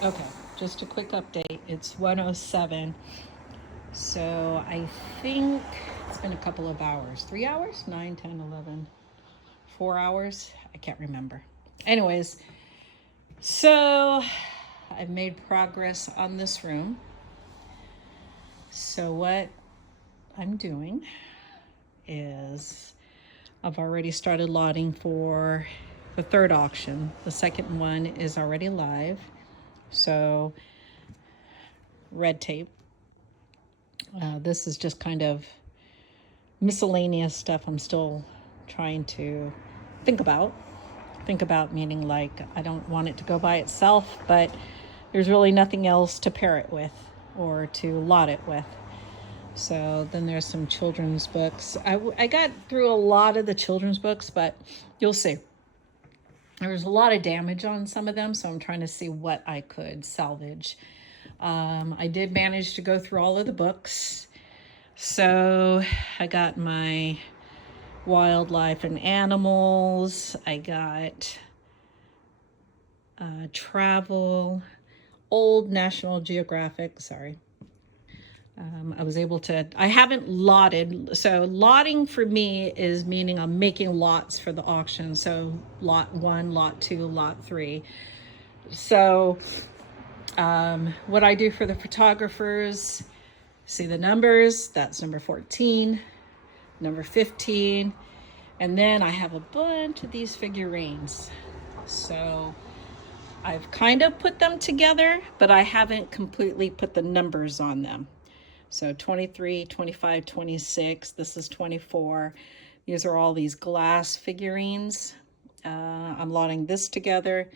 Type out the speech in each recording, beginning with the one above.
Okay, just a quick update. It's 1:07. So I think it's been a couple of hours. 3 hours? 9, 10, 11. 4 hours? I can't remember. Anyways, so I've made progress on this room. So what I'm doing is I've already started lotting for the third auction. The second one is already live. So red tape. This is just kind of miscellaneous stuff I'm still trying to think about. Think about meaning like I don't want it to go by itself, but there's really nothing else to pair it with or to lot it with. So then there's some children's books. I got through a lot of the children's books, but you'll see. There was a lot of damage on some of them, so I'm trying to see what I could salvage. I did manage to go through all of the books. So I got my wildlife and animals. I got travel, old National Geographic, sorry. I was able to, I haven't lotted. So lotting for me is meaning I'm making lots for the auction. So lot 1, lot 2, lot 3. So what I do for the photographers, see the numbers, that's number 14, number 15, and then I have a bunch of these figurines. So I've kind of put them together, but I haven't completely put the numbers on them. So 23, 25, 26, this is 24. These are all these glass figurines. I'm lotting this together.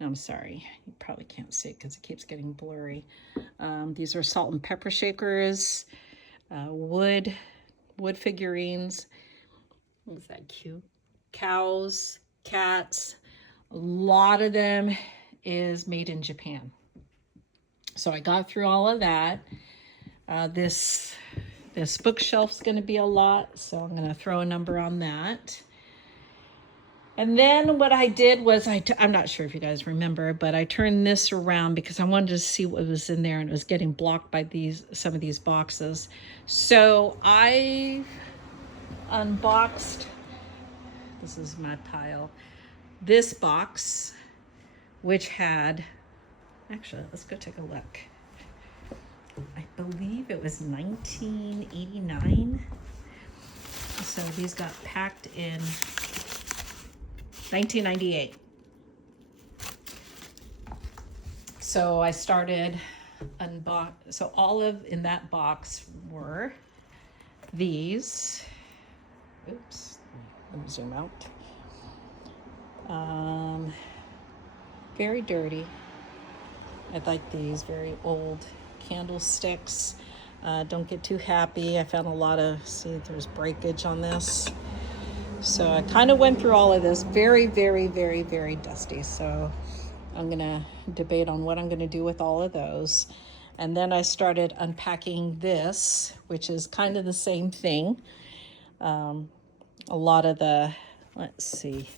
I'm sorry, you probably can't see it because it keeps getting blurry. These are salt and pepper shakers, wood figurines. Is that cute? Cows, cats. A lot of them is made in Japan. So I got through all of that. This bookshelf's going to be a lot, so I'm going to throw a number on that. And then what I did was, I'm not sure if you guys remember, but I turned this around because I wanted to see what was in there, and it was getting blocked by some of these boxes. So I unboxed, this is my pile, this box, which had, actually, let's go take a look. I believe it was 1989. So these got packed in 1998. So I started so all of in that box were these. Oops, let me zoom out. Very dirty. I like these very old candlesticks. Don't get too happy. I found a lot of, see, there's breakage on this. So I kind of went through all of this. Very, very, very, very dusty. So I'm going to debate on what I'm going to do with all of those. And then I started unpacking this, which is kind of the same thing. A lot of the, let's see,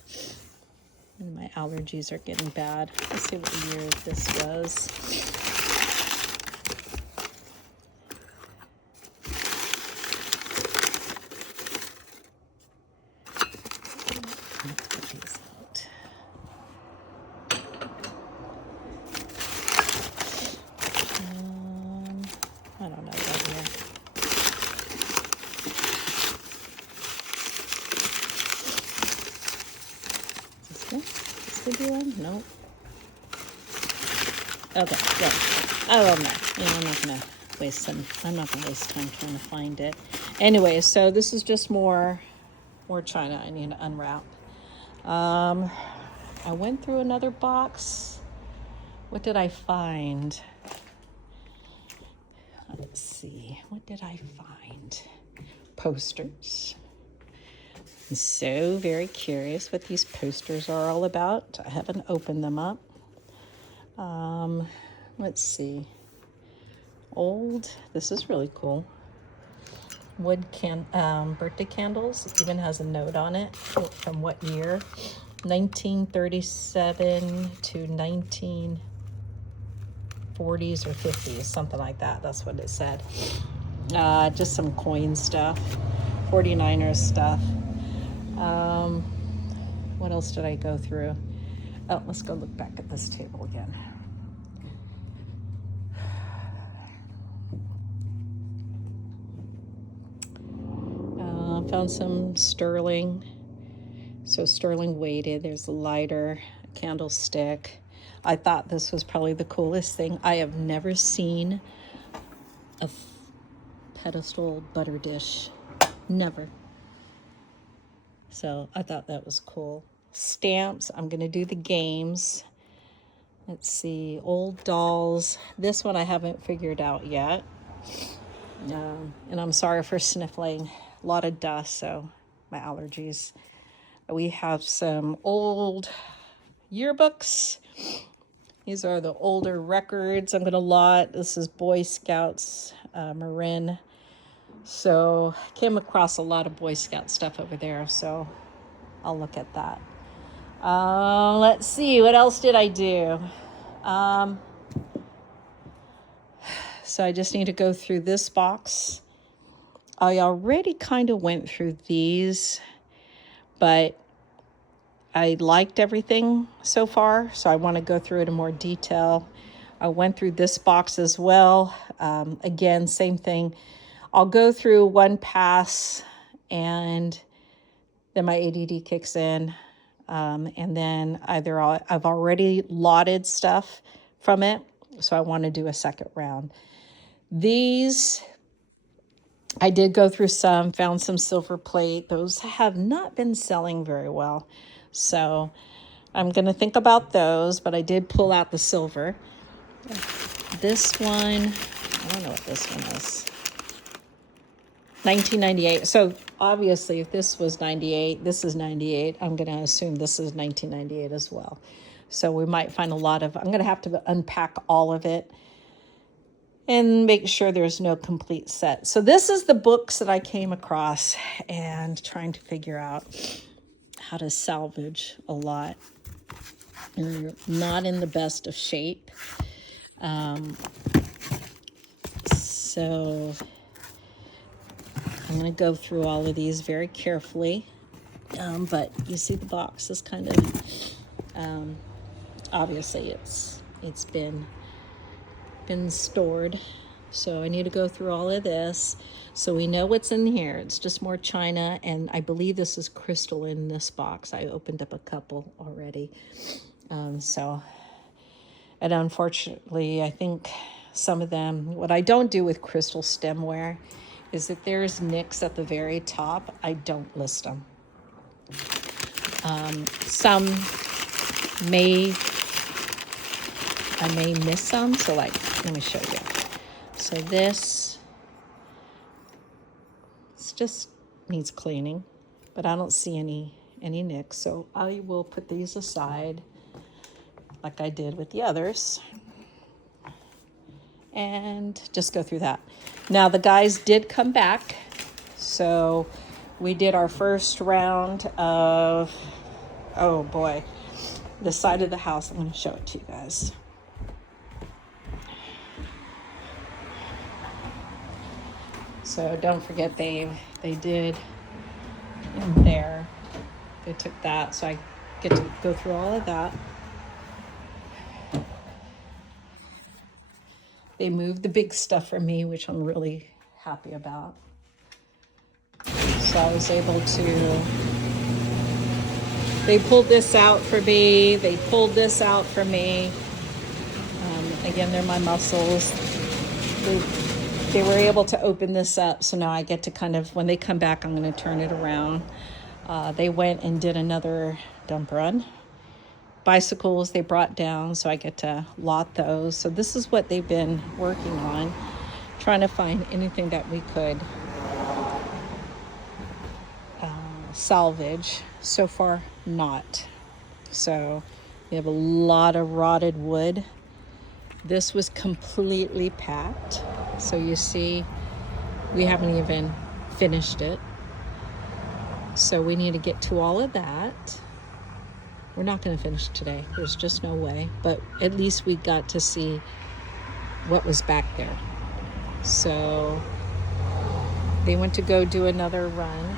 my allergies are getting bad. Let's see what year this was. I don't know that here. Is this good? Is this good one? Nope. Okay, good. Oh, no. I'm not gonna waste time trying to find it. Anyway, so this is just more China I need to unwrap. I went through another box. What did I find? Let's see, what did I find? Posters. I'm so very curious what these posters are all about. I haven't opened them up. Let's see. Old, this is really cool. Wood birthday candles. It even has a note on it from what year. 1937 to 19. 40s or 50s, something like that. That's what it said. Just some coin stuff, 49ers stuff. What else did I go through? Oh, let's go look back at this table again. Found some sterling. So sterling weighted. There's a lighter, a candlestick. I thought this was probably the coolest thing. I have never seen a pedestal butter dish. Never. So I thought that was cool. Stamps. I'm going to do the games. Let's see. Old dolls. This one I haven't figured out yet. And I'm sorry for sniffling. A lot of dust, so my allergies. We have some old yearbooks. These are the older records I'm going to lot. This is Boy Scouts, Marin. So came across a lot of Boy Scout stuff over there, so I'll look at that. Let's see, what else did I do? So I just need to go through this box. I already kind of went through these, but I liked everything so far, so I want to go through it in more detail. I went through this box as well. Again, same thing. I'll go through one pass, and then my ADD kicks in, and then either I've already lotted stuff from it, so I want to do a second round. These, I did go through some, found some silver plate. Those have not been selling very well. So I'm going to think about those, but I did pull out the silver. This one, I don't know what this one is. 1998. So obviously if this was 98, this is 98. I'm going to assume this is 1998 as well. So we might find a lot of, I'm going to have to unpack all of it and make sure there's no complete set. So this is the books that I came across and trying to figure out how to salvage a lot. And they're not in the best of shape. So I'm going to go through all of these very carefully. But you see the box is kind of, obviously it's been stored. So I need to go through all of this. So we know what's in here. It's just more china, and I believe this is crystal in this box. I opened up a couple already. And unfortunately, I think some of them, what I don't do with crystal stemware is that there's nicks at the very top. I don't list them. Some I may miss some, so like, let me show you. So this, it's just needs cleaning, but I don't see any nicks, so I will put these aside like I did with the others and just go through that. Now the guys did come back, so we did our first round of, oh boy, the side of the house. I'm going to show it to you guys. So don't forget they did in there. They took that, so I get to go through all of that. They moved the big stuff for me, which I'm really happy about. So I was able to, they pulled this out for me. They pulled this out for me. Again, they're my muscles. They were able to open this up, so now I get to kind of, when they come back, I'm going to turn it around. They went and did another dump run. Bicycles they brought down, so I get to lot those. So this is what they've been working on, trying to find anything that we could salvage. So far, not. So we have a lot of rotted wood. This was completely packed. So you see, we haven't even finished it. So we need to get to all of that. We're not going to finish today. There's just no way. But at least we got to see what was back there. So they went to go do another run.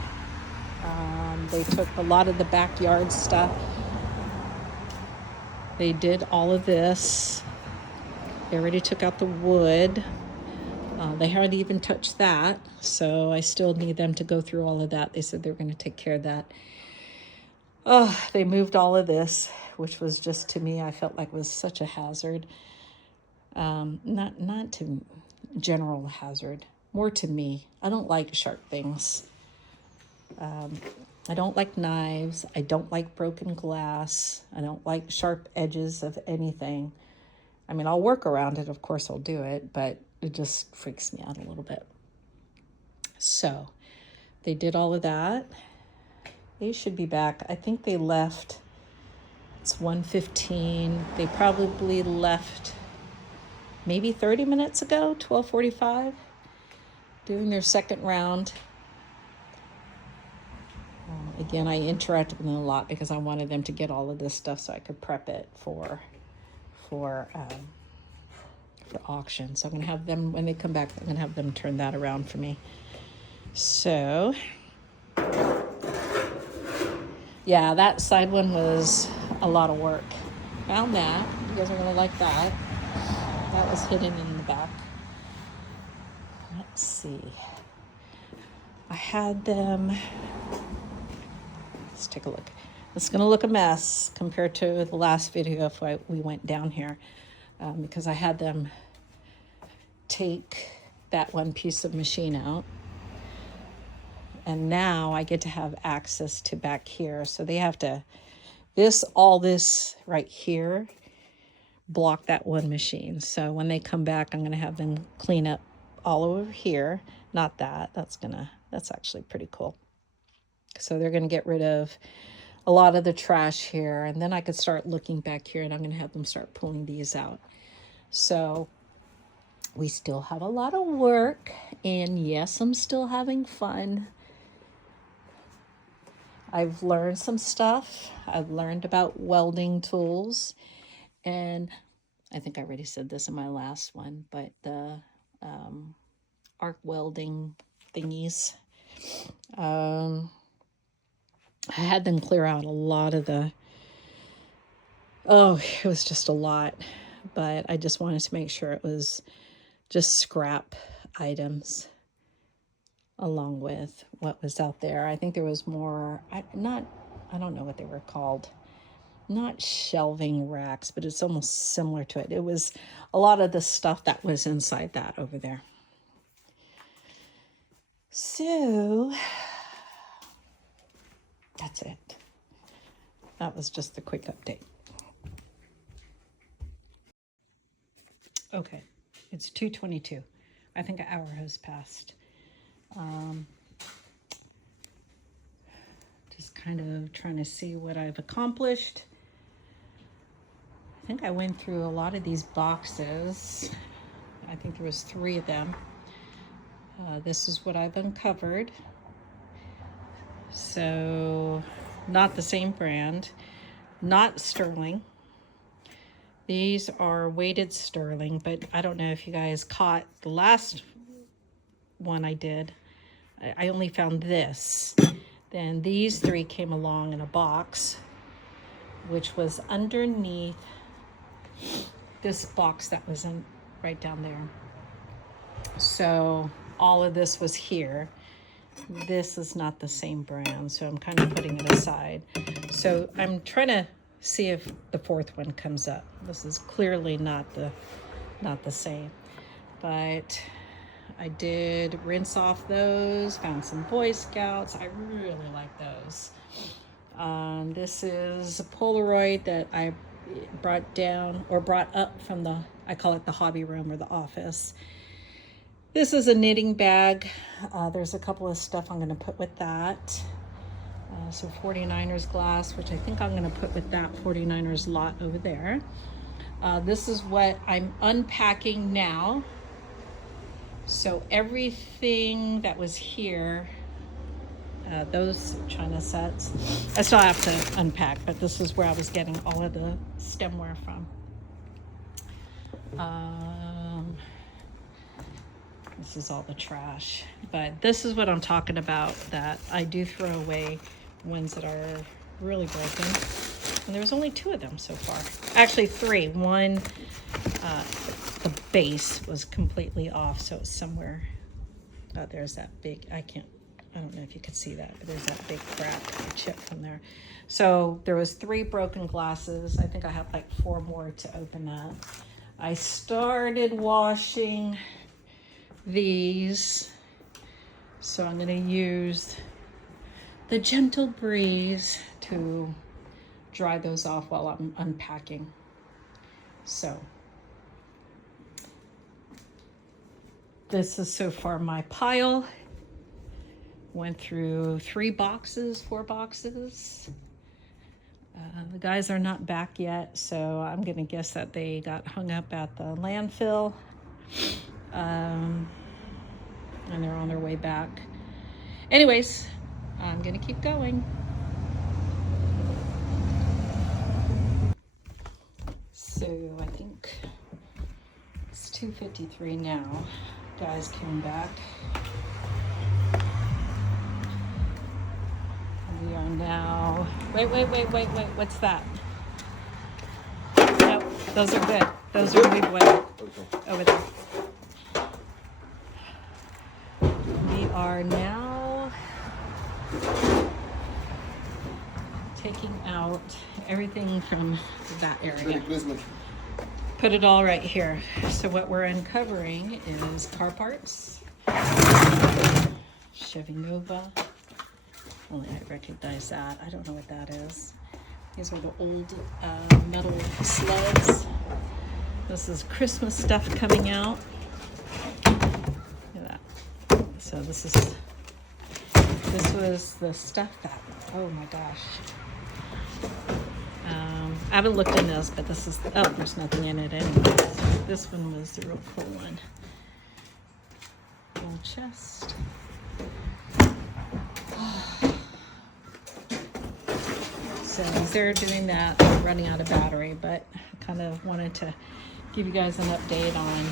They took a lot of the backyard stuff. They did all of this. They already took out the wood. They hardly even touched that, so I still need them to go through all of that. They said they were going to take care of that. Oh, they moved all of this, which was just, to me, I felt like was such a hazard. Not to general hazard, more to me. I don't like sharp things. I don't like knives. I don't like broken glass. I don't like sharp edges of anything. I mean, I'll work around it. Of course, I'll do it, but it just freaks me out a little bit. So they did all of that. They should be back. I think they left. It's 1:15. They probably left maybe 30 minutes ago, 12:45, doing their second round. Again, I interacted with them a lot because I wanted them to get all of this stuff so I could prep it for auction. So I'm going to have them, when they come back, I'm going to have them turn that around for me. So, yeah, that side one was a lot of work. Found that. You guys are going to like that. That was hidden in the back. Let's see. I had them... Let's take a look. It's going to look a mess compared to the last video if we went down here, because I had them take that one piece of machine out. And now I get to have access to back here. So they have to, all this right here, block that one machine. So when they come back, I'm going to have them clean up all over here. Not that. That's actually pretty cool. So they're going to get rid of a lot of the trash here. And then I could start looking back here, and I'm going to have them start pulling these out. So we still have a lot of work. And yes, I'm still having fun. I've learned some stuff. I've learned about welding tools. And I think I already said this in my last one, but the arc welding thingies. I had them clear out a lot of it was just a lot, but I just wanted to make sure it was just scrap items along with what was out there. I think there was more, I don't know what they were called, not shelving racks, but it's almost similar to it. It was a lot of the stuff that was inside that over there. So that's it. That was just the quick update. Okay, it's 2:22. I think an hour has passed. Just kind of trying to see what I've accomplished. I think I went through a lot of these boxes. I think there was 3 of them. This is what I've uncovered. So, not the same brand, not sterling. These are weighted sterling, but I don't know if you guys caught the last one I did. I only found this. Then these 3 came along in a box, which was underneath this box that was in right down there. So all of this was here. This is not the same brand, so I'm kind of putting it aside. So I'm trying to see if the 4th one comes up. This is clearly not the same, but I did rinse off those, found some Boy Scouts. I really like those. This is a Polaroid that I brought down or brought up from I call it the hobby room or the office. This is a knitting bag. There's a couple of stuff I'm going to put with that. So 49ers glass, which I think I'm going to put with that 49ers lot over there. This is what I'm unpacking now. So everything that was here, those China sets, I still have to unpack, but this is where I was getting all of the stemware from. This is all the trash. But this is what I'm talking about, that I do throw away ones that are really broken. And there was only 2 of them so far. Actually 3. One, the base was completely off, so it's somewhere. There's that big, I don't know if you could see that, but there's that big crack or chip from there. So there was 3 broken glasses. I think I have like 4 more to open that. I started washing these, so I'm going to use the gentle breeze to dry those off while I'm unpacking. So this is so far my pile. Went through 3 boxes, 4 boxes. The guys are not back yet, so I'm gonna guess that they got hung up at the landfill. And they're on their way back. Anyways, I'm gonna keep going. So I think it's 2:53 now. Guys came back. We are now, wait, what's that? Nope, those are good. Those are midway over there. We are now taking out everything from that area. Put it all right here. So what we're uncovering is car parts, Chevy Nova. Only I recognize that. I don't know what that is. These are the old metal slugs. This is Christmas stuff coming out. Look at that. So this was the stuff that, oh my gosh. I haven't looked in this, but this is, oh, there's nothing in it anyway. This one was the real cool one. Old chest. So as they're doing that, they're running out of battery, but I kind of wanted to give you guys an update on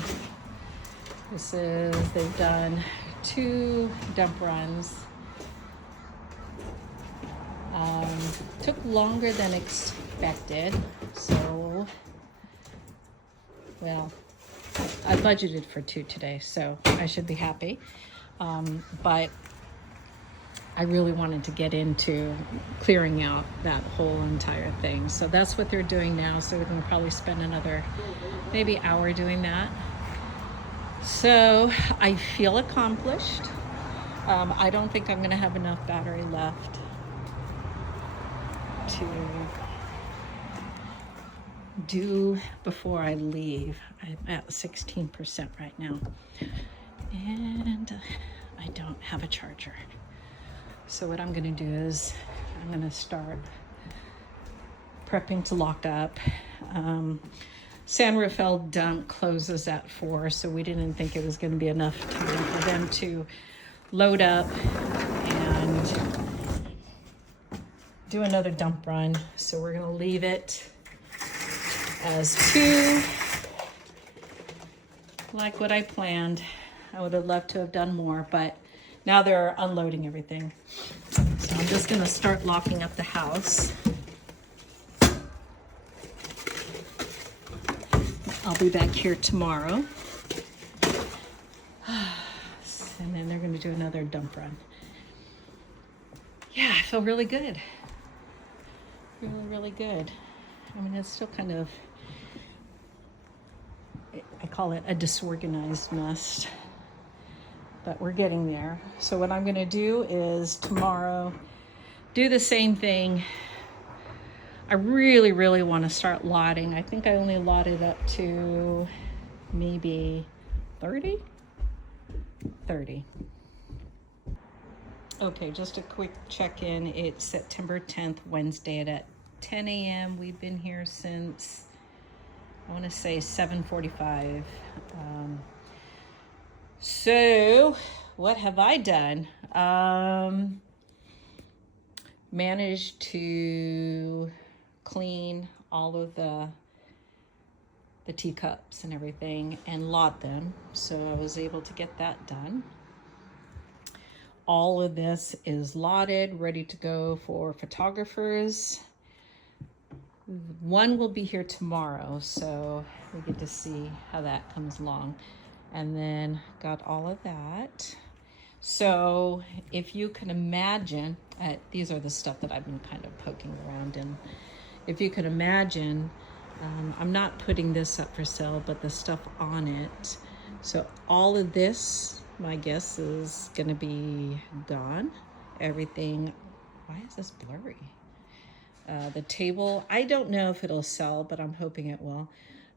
this. They've done 2 dump runs. Took longer than expected, so, well, I budgeted for 2 today, so I should be happy. But I really wanted to get into clearing out that whole entire thing. So that's what they're doing now. So we're gonna probably spend another maybe hour doing that. So I feel accomplished. I don't think I'm gonna have enough battery left to do before I leave. I'm at 16% right now. And I don't have a charger. So what I'm gonna do is I'm gonna start prepping to lock up. San Rafael dump closes at 4, so we didn't think it was gonna be enough time for them to load up and do another dump run. So we're gonna leave it as 2, like what I planned. I would have loved to have done more, but now they're unloading everything. So I'm just gonna start locking up the house. I'll be back here tomorrow. And then they're gonna do another dump run. Yeah, I feel really good. Really, really good. I mean, it's still kind of, I call it a disorganized mess, but we're getting there. So what I'm gonna do is tomorrow, do the same thing. I really, really wanna start lotting. I think I only lotted up to maybe 30. Okay, just a quick check-in. It's September 10th, Wednesday at 10 a.m. We've been here since, I wanna say 7:45. So what have I done? Managed to clean all of the the teacups and everything and lot them. So I was able to get that done. All of this is lotted, ready to go for photographers. One will be here tomorrow, so we get to see how that comes along. And then got all of that. So if you can imagine, these are the stuff that I've been kind of poking around in. If you can imagine, I'm not putting this up for sale, but the stuff on it. So all of this, my guess, is going to be gone. Everything, why is this blurry? The table, I don't know if it'll sell, but I'm hoping it will.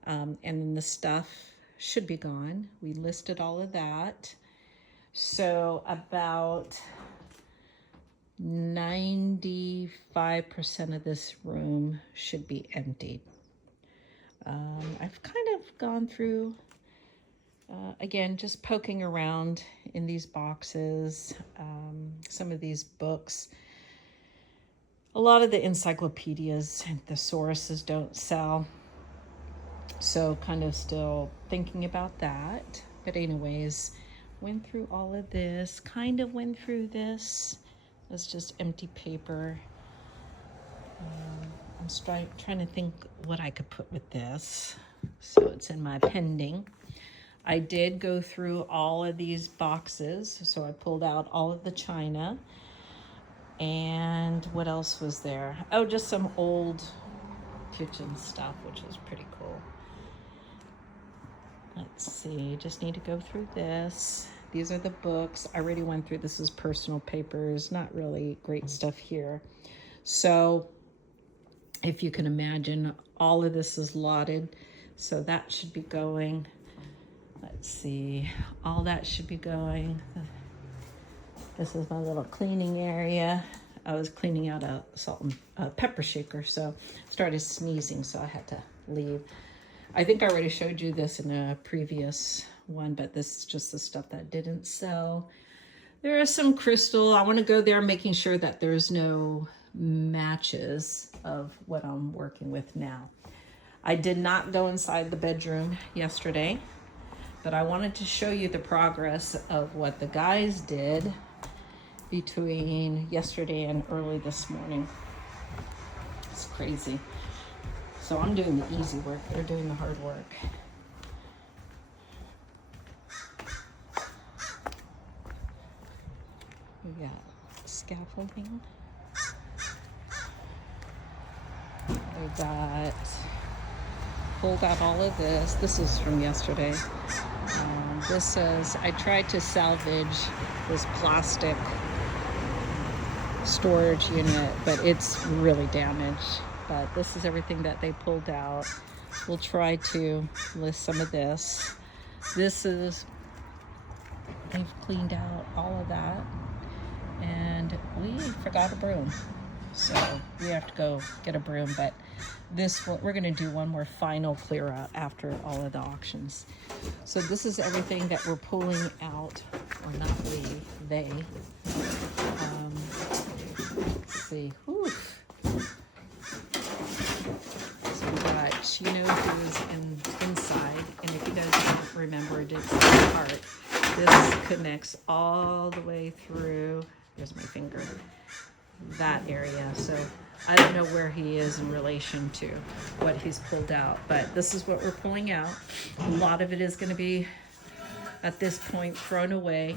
And then the stuff should be gone. We listed all of that. So about 95% of this room should be emptied. I've kind of gone through, again, just poking around in these boxes, some of these books. A lot of the encyclopedias and thesauruses don't sell. So kind of still thinking about that. But anyways, went through all of this, kind of went through this. It's just empty paper. I'm trying to think what I could put with this. So it's in my pending. I did go through all of these boxes. So I pulled out all of the china. And what else was there? Oh, just some old kitchen stuff, which is pretty cool. Let's see, just need to go through this. These are the books. I already went through, this is personal papers, not really great stuff here. So if you can imagine, all of this is lotted. So that should be going. Let's see, all that should be going. This is my little cleaning area. I was cleaning out a salt and pepper shaker, so started sneezing, so I had to leave. I think I already showed you this in a previous one, but this is just the stuff that didn't sell. There is some crystal. I want to go there making sure that there's no matches of what I'm working with now. I did not go inside the bedroom yesterday, but I wanted to show you the progress of what the guys did between yesterday and early this morning. It's crazy. So I'm doing the easy work. They're doing the hard work. We got scaffolding. We got pulled out all of this. This is from yesterday. This says, I tried to salvage this plastic storage unit, but it's really damaged. But this is everything that they pulled out. We'll try to list some of this. This is, they've cleaned out all of that. And we forgot a broom. So we have to go get a broom, but this, we're gonna do one more final clear out after all of the auctions. So this is everything that we're pulling out, or not we, they. Let's see, whew. So we got Chino, who's inside, and if you guys don't remember, it's this part. This connects all the way through, here's my finger, that area. So I don't know where he is in relation to what he's pulled out, but this is what we're pulling out. A lot of it is going to be at this point thrown away.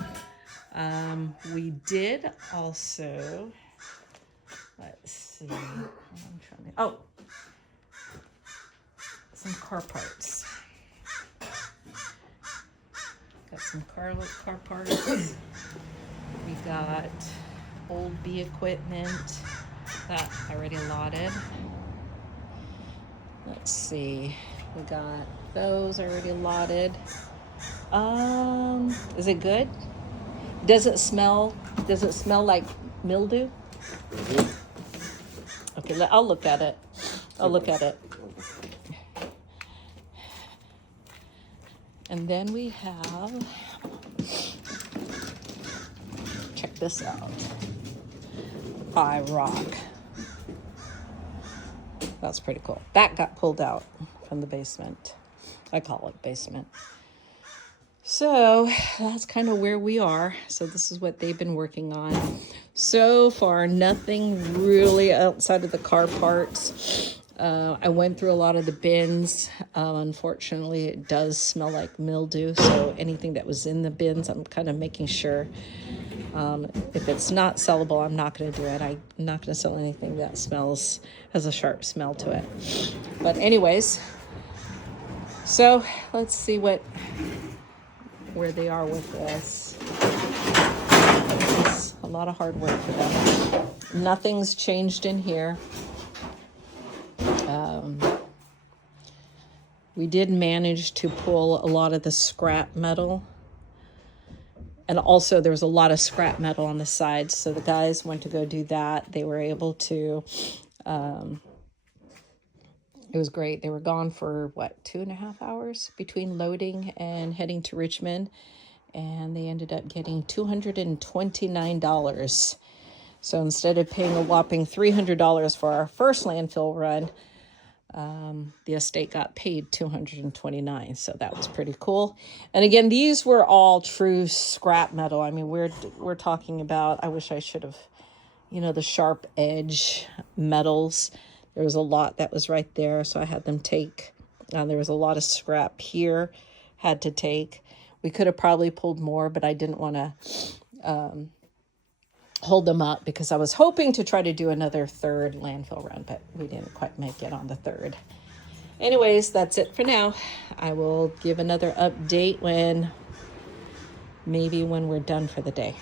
We did also, let's see, I'm trying to, oh, some car parts. Got some car parts. We got old bee equipment that I already allotted. Let's see, we got those already allotted. Is it good? Does it smell like mildew? Okay, I'll look at it. And then we have, check this out. Rock. That's pretty cool. That got pulled out from the basement. I call it basement. So that's kind of where we are. So this is what they've been working on. So far, nothing really outside of the car parts. I went through a lot of the bins. Unfortunately, it does smell like mildew. So anything that was in the bins, I'm kind of making sure. If it's not sellable, I'm not going to do it. I'm not going to sell anything that has a sharp smell to it. But anyways, so let's see where they are with this. It's a lot of hard work for them. Nothing's changed in here. We did manage to pull a lot of the scrap metal. And also there was a lot of scrap metal on the sides. So the guys went to go do that. They were able to, it was great. They were gone for 2.5 hours between loading and heading to Richmond. And they ended up getting $229. So instead of paying a whopping $300 for our first landfill run, the estate got paid $229. So that was pretty cool. And again, these were all true scrap metal. I mean, we're talking about, I wish I should have, the sharp edge metals. There was a lot that was right there. So I had them take, there was a lot of scrap here, had to take. We could have probably pulled more, but I didn't want to hold them up because I was hoping to try to do another third landfill run, but we didn't quite make it on the third. Anyways, that's it for now. I will give another update when we're done for the day.